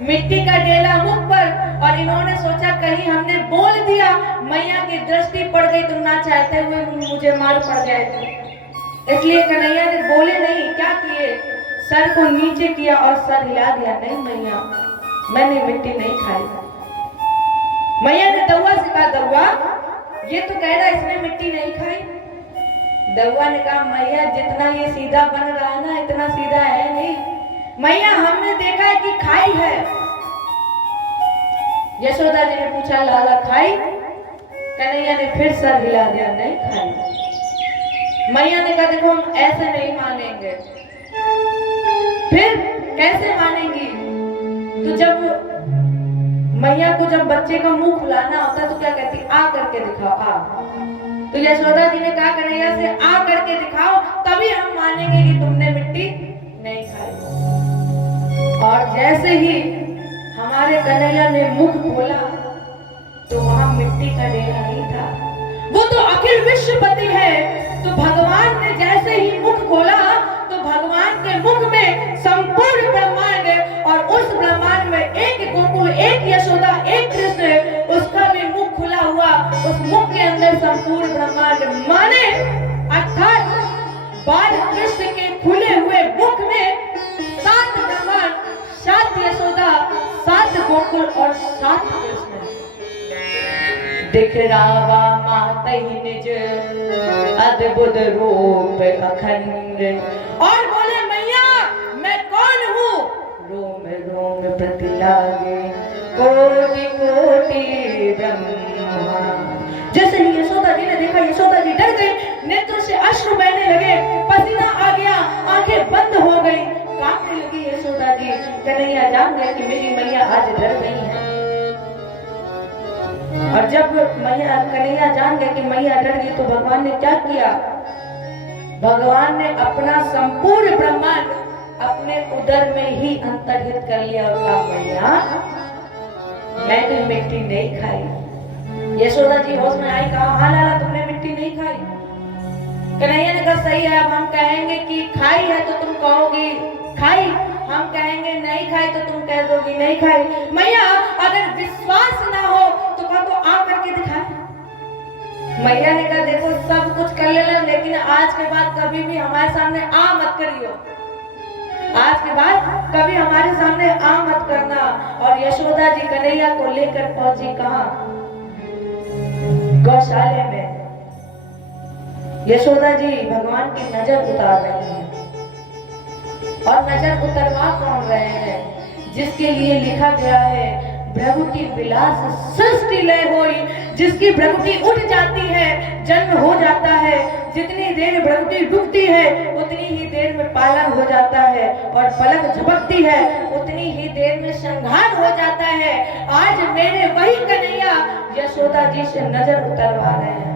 मिट्टी का डेला मुख पर, और इन्होंने सोचा कहीं हमने बोल दिया, मैया की दृष्टि पड़ गई तो ना चाहते हुए मुझे मार पड़ जाए। इसलिए कन्हैया ने बोले नहीं, क्या किए, सर को नीचे किया और सर हिला दिया। नहीं मैया, मैंने मिट्टी नहीं खाई। मैया ने दौआ से कहा, दौआ ये तो कह रहा इसने मिट्टी नहीं खाई। दौआ ने कहा, मैया जितना ये सीधा बन रहा है ना, इतना सीधा है नहीं। मैया हमने देखा है कि खाई है। यशोदा जी ने पूछा, लाला खाई? कन्हैया ने फिर सर हिला दिया, नहीं खाई। मैया ने कहा, देखो हम ऐसे नहीं मानेंगे। फिर कैसे मानेंगी? तो जब मैया को जब बच्चे का मुंह खुलाना होता तो क्या कहती, आ करके दिखाओ, आ। तो यशोदा जी ने कहा कन्हैया से, आ करके दिखाओ, तभी हम मानेंगे कि तुमने मिट्टी नहीं खाई। और जैसे ही हमारे कन्हैया ने मुख खोला तो वहां मिट्टी का डेरा नहीं था, वो तो अखिल विश्वपति है। तो भगवान ने जैसे ही मुख खोला तो भगवान के मुख में संपूर्ण ब्रह्मांड, और उस ब्रह्मांड में एक गोकुल, एक यशोदा, एक कृष्ण, उसका भी मुख खुला हुआ। उस मुख के अंदर संपूर्ण ब्रह्मांड माने, अर्थात बाल कृष्ण के खुले हुए मुख में 7 ब्रह्मांड, 7 यशोदा, 7 गोकुल और 7 कृष्ण। दिख रावा मातहि निज अद्भुत रूप अखंड, और बोले, मैया मैं कौन हूँ? रोम रोम प्रति लागे कोटि कोटि ब्रह्मा। जैसे ही यशोदा जी ने देखा, यशोदा जी डर गई, नेत्रों से अश्रु बहने लगे, पसीना आ गया, आंखें बंद हो गई, कांपने लगी यशोदा जी। कन्हैया जान गए कि मेरी मैया आज डर गई है। और जब मैया, कन्हैया जान गए कि मैया डर गई, तो भगवान ने क्या किया? भगवान ने अपना संपूर्ण ब्रह्मांड अपने उदर में ही अंतर्हित कर लिया और कहा, मैया मैंने मिट्टी नहीं खाई। यशोदा जी होश में आई, कहा, हाँ लाला तुमने मिट्टी नहीं खाई। कन्हैया ने कहा, सही है, अब हम कहेंगे कि खाई है तो तुम कहोगी खाई, हम कहेंगे नहीं खाई तो तुम कह दोगी नहीं खाई। मैया अगर विश्वास ना हो तो कहा, तो आ करके दिखा। मैया ने कहा, देखो सब कुछ कर लेना, लेकिन आज के बाद कभी भी हमारे सामने आ मत करियो, आज के बाद कभी हमारे सामने आ मत करना। और यशोदा जी कन्हैया को लेकर पहुंची, कहां? गौशाले में। यशोदा जी भगवान की नजर उतार रही हैं, और नजर उतरवा कौन रहे हैं? जिसके लिए लिखा गया है, भ्रगुटी विलास सृष्टि लय होई, जिसकी भ्रगुटी उठ जाती है जन्म हो जाता है, जितनी देर भ्रगुटी डूबती है उतनी ही देर में पालन हो जाता है, और पलक झपकती है उतनी ही देर में संहार हो जाता है। आज मेरे वही कन्हैया यशोदा जी से नजर उतरवा रहे हैं।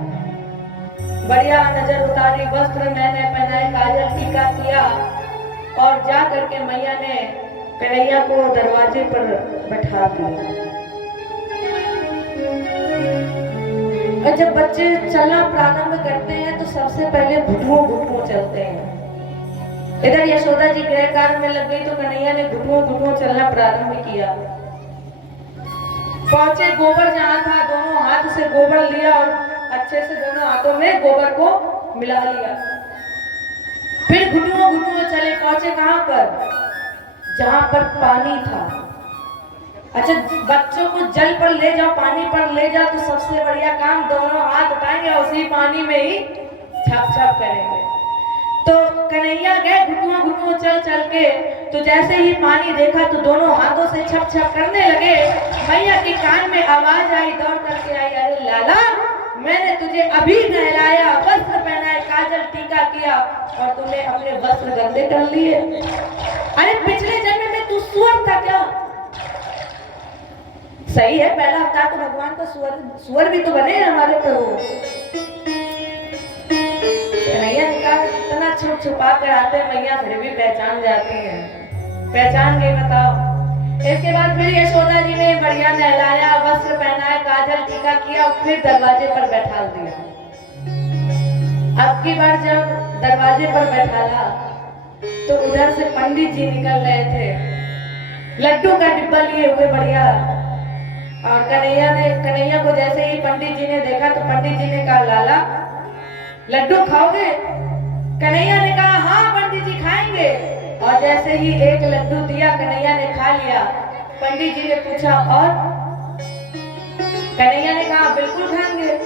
बढ़िया नजर उतारी, वस्त्र मैंने पहनाए, काजल टीका किया, और जा करके मैया ने कन्हैया को दरवाजे पर बैठा दिया। और जब बच्चे चलना प्रारंभ करते हैं तो सबसे पहले घुटुओं घुटुओं चलते हैं। इधर यशोदा जी गृह कार्य में लग गई तो कन्हैया ने घुटुओं घुटुओं चलना प्रारंभ किया। पहुंचे गोबर जहाँ था, दोनों हाथ से गोबर लिया और अच्छे से दोनों हाथों में गोबर को मिला लिया। फिर घुटुओं घुटुओं चले, पहुंचे कहाँ पर? जहाँ पर पानी था। अच्छा, बच्चों को जल पर ले जाओ, पानी पर ले जाओ तो सबसे बढ़िया काम, दोनों हाथ उठाएंगे और उसी पानी में ही छप छप करेंगे। तो कन्हैया गए घुटुओं घुटुओं चल चल के, तो जैसे ही पानी देखा तो दोनों हाथों से छप छप करने लगे। मैया के कान में आवाज आई, दौड़ करके आई, अरे लाला, मैंने तुझे अभी नहलाया, वस्त्र पहनाए, काजल टीका किया और तूने अपने वस्त्र गंदे कर लिए। अरे पिछले जन्म में तू सुअर था क्या? सही है, पहला अवतार तो भगवान का सुअर भी तो बने हैं हमारे प्रभु। कन्हैया ने कहा इतना छुप छुपा कर आते मैया फिर भी पहचान जाती हैं। पहचान गई, बताओ। इसके बाद फिर यशोदा जी ने बढ़िया नहलाया, वस्त्र पहनाया, काजल टीका किया और फिर दरवाजे पर बैठा दिया। अब की बार जब दरवाजे पर बैठाला तो उधर से पंडित जी निकल रहे थे, लड्डू का डिब्बा लिए हुए बढ़िया। और कन्हैया को जैसे ही पंडित जी ने देखा तो पंडित जी ने कहा, लाला लड्डू खाओगे? कन्हैया ने कहा, हाँ पंडित जी खाएंगे। और जैसे ही एक लड्डू दिया, कन्हैया ने खा लिया। पंडित जी ने पूछा और? कन्हैया ने कहा बिल्कुल खाएंगे।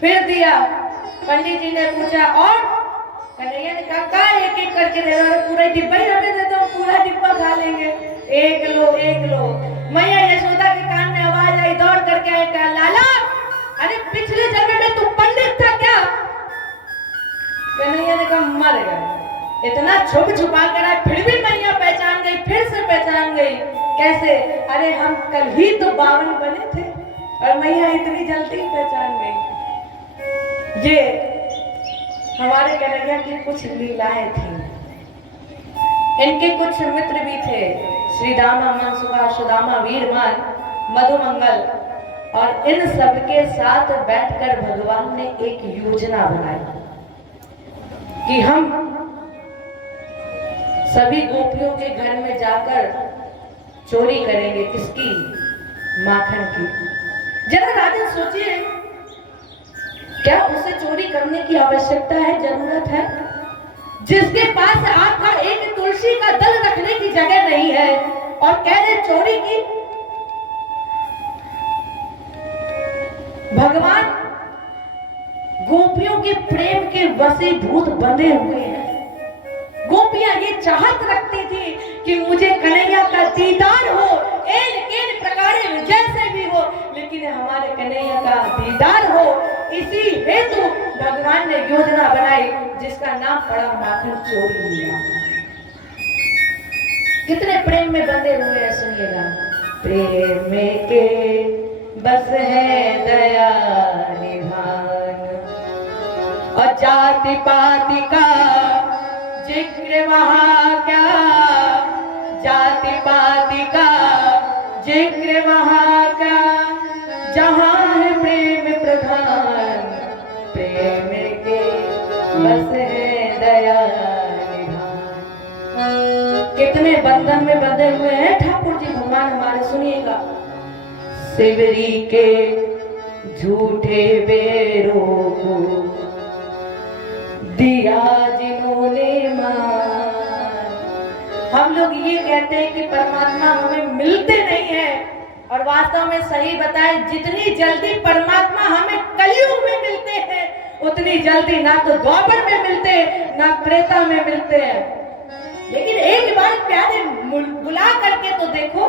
फिर दिया, पंडित जी ने पूछा और? कन्हैया ने कहा एक एक करके दे दो, पूरा डिब्बा ही रखे दे दो, पूरा डिब्बा खा लेंगे। एक लो एक लो। मैया यशोदा के कान में आवाज आई, दौड़ करके आई, कहा लाला, अरे पिछले जन्म में तू पंडित था क्या? कन्हैया ने कहा मर गए। इतना छुप छुपा कर आए, फिर भी मैया पहचान गई, फिर से पहचान गई। कैसे? अरे हम कल ही तो 52 बने थे और मैया इतनी जल्दी पहचान गई। ये हमारे कन्हैया की कुछ लीलाएं थी। इनके कुछ मित्र भी थे, श्रीदामा, मनसुखा, सुदामा, वीरमान, मधुमंगल। और इन सबके साथ बैठकर भगवान ने एक योजना बनाई कि हम सभी गोपियों के घर में जाकर चोरी करेंगे। किसकी? माखन की। जरा राजन सोचिए, क्या उसे चोरी करने की आवश्यकता है, जरूरत है? जिसके पास आपका एक तुलसी का दल रखने की जगह नहीं है और कह रहे चोरी की। भगवान गोपियों के प्रेम के वशीभूत बंधे हुए हैं। गोपियां ये चाहत रखती थी कि मुझे कन्हैया का दीदार हो, एक प्रकार जैसे भी हो, लेकिन हमारे कन्हैया का दीदार हो। इसी हेतु भगवान ने योजना बनाई जिसका नाम पड़ा माखन चोरी लीला। कितने प्रेम में बंधे हुए हैं, सुनिएगा। प्रेम के बस है दया निधान और जाति पाति का जिक्र वहाँ क्या, जाति पाति का जिक्र वहाँ क्या, जहाँ है प्रेम प्रधान, प्रेम के बस है दया निधान। कितने बंधन में बंधे हुए हैं ठाकुर जी भगवान हमारे, सुनिएगा। शिवरी के झूठे बेरों को दिया जिन्होंने मान। हम लोग ये कहते हैं कि परमात्मा हमें मिलते नहीं है, और वास्तव में सही बताएं, जितनी जल्दी परमात्मा हमें कलयुग में मिलते हैं उतनी जल्दी ना तो द्वापर में मिलते ना त्रेता में मिलते हैं। लेकिन एक बार प्यारे बुला करके तो देखो,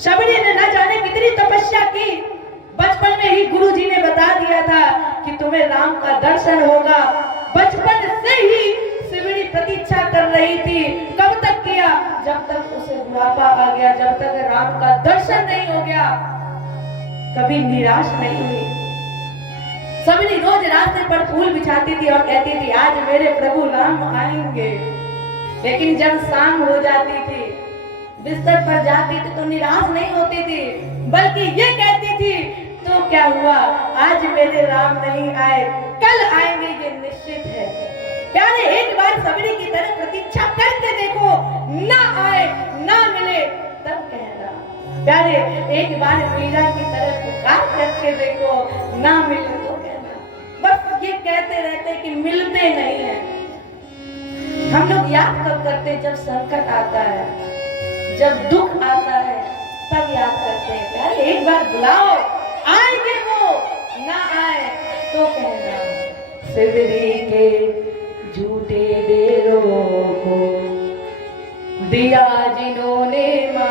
शबरी ने न जाने कितनी तपस्या की। बचपन में ही गुरु जी ने बता दिया था कि तुम्हें राम का दर्शन होगा। बचपन से ही शिवरी प्रतीक्षा कर रही थी। कब तक किया? जब तक उसे बुढ़ापा आ गया, जब तक राम का दर्शन नहीं हो गया। कभी निराश नहीं हुई। शिवरी रोज रास्ते पर फूल बिछाती थी और कहती थी आज मेरे प्रभु राम आएंगे। लेकिन जब शाम हो जाती थी, बिस्तर पर जाती थी तो निराश नहीं होती थी, बल्कि ये कहती थी तो क्या हुआ, आज मेरे राम नहीं आए, कल आएंगे ये निश्चित है। प्यारे एक बार सबरी की तरह प्रतीक्षा करके देखो, ना आए ना मिले तब कहना। प्यारे एक बार मीरा की तरह पुकार करके देखो, ना मिले तो कहना। बस ये कहते रहते कि मिलते नहीं है। हम लोग याद कब करते, जब संकट आता है, जब दुख आता है तब याद करते हैं। प्यारे एक बार बुलाओ, आएंगे वो, ना आए तो कहना। सिवरी के झूठे डेरों को दिया जिन्होंने मां,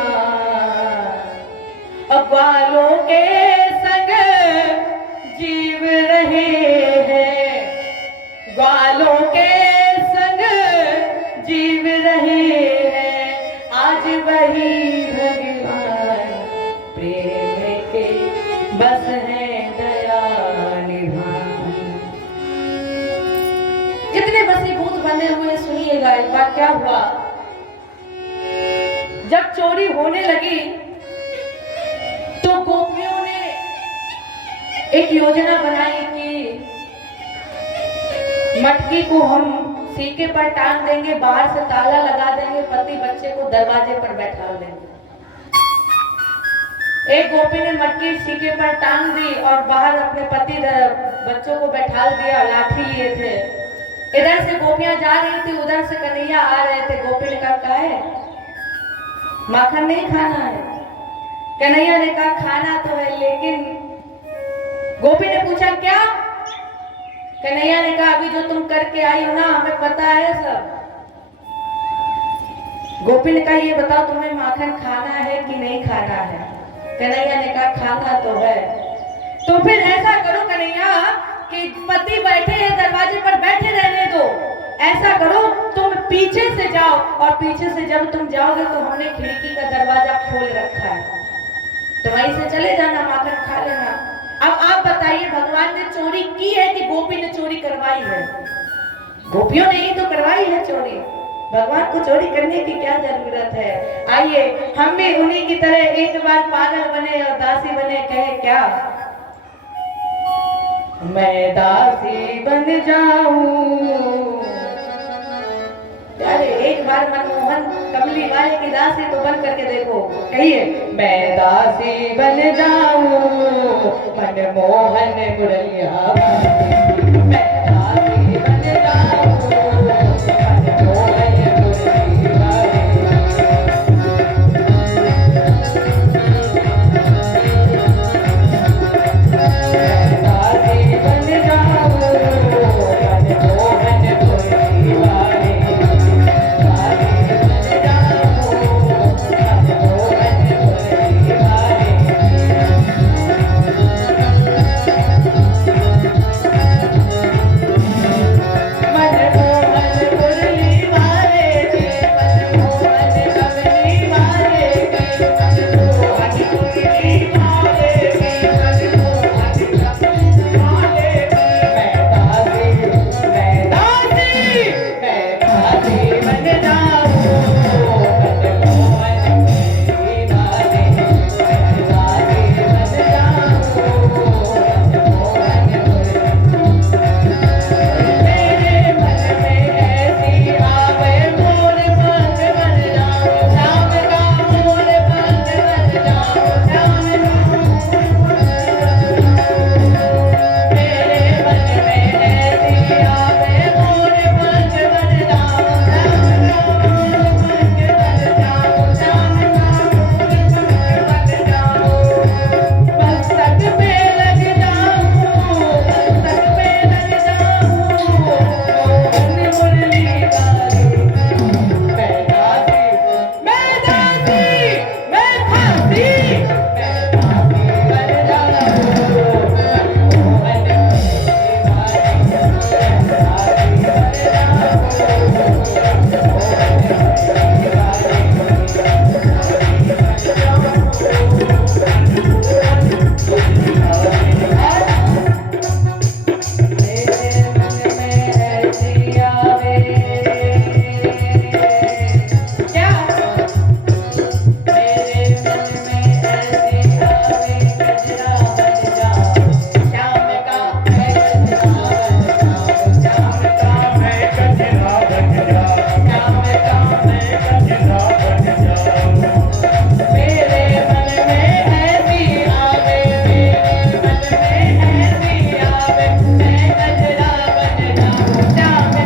ग्वालों के संग जीव रहे हैं, ग्वालों के संग जीव रहे हैं। आज वही भगवान प्रेम के बस है दया निभान। कितने वसीभूत बने हुए, सुनिएगा एक बार क्या हुआ। जब चोरी होने लगी तो गोपियों ने एक योजना बनाई कि मटकी को हम सीके पर टांग देंगे, बाहर से ताला लगा देंगे, पति बच्चे को दरवाजे पर बैठा देंगे। एक गोपी ने मटकी सीके पर टांग दी और बाहर अपने पति बच्चों को बैठा दिया, लाठी लिए थे। इधर से गोपियां जा रही थी, उधर से कन्हैया आ रहे थे। गोपी ने कहा, क्या है, माखन नहीं खाना है? कन्हैया ने कहा, खाना तो है लेकिन। गोपी ने पूछा, क्या? कन्हैया ने कहा, अभी जो तुम करके आई हो ना, हमें पता है सब। गोपी ने कहा, ये बताओ तुम्हें माखन खाना है कि नहीं खाना है? कन्हैया ने कहा, खाना तो है। तो फिर ऐसा करो कन्हैया कि पति बैठे हैं दरवाजे पर, बैठे रहने दो। ऐसा करो, तुम पीछे से जाओ और पीछे से जब तुम जाओगे तो हमने खिड़की का दरवाजा खोल रखा है, तो वहीं से चले जाना, माखन खा लेना। अब आप बताइए, भगवान ने चोरी की है कि गोपी ने चोरी करवाई है? गोपियों ने ही तो करवाई है चोरी। भगवान को चोरी करने की क्या जरूरत है? आइए हम भी उन्हीं की तरह एक बार पागल बने और दासी बने। कहे क्या, मैं दासी बन जाऊं। यार एक बार मनमोहन कमली वाले की दासी तो बन करके देखो। कहिए, मैं दासी बन जाऊं, मनमोहन मुरलिया वाली। मैं दासी बन जाऊं, मनमोहन मुरली वाली। मैं दासी बन जाऊं, मनमोहन मुरली वाली। श्याम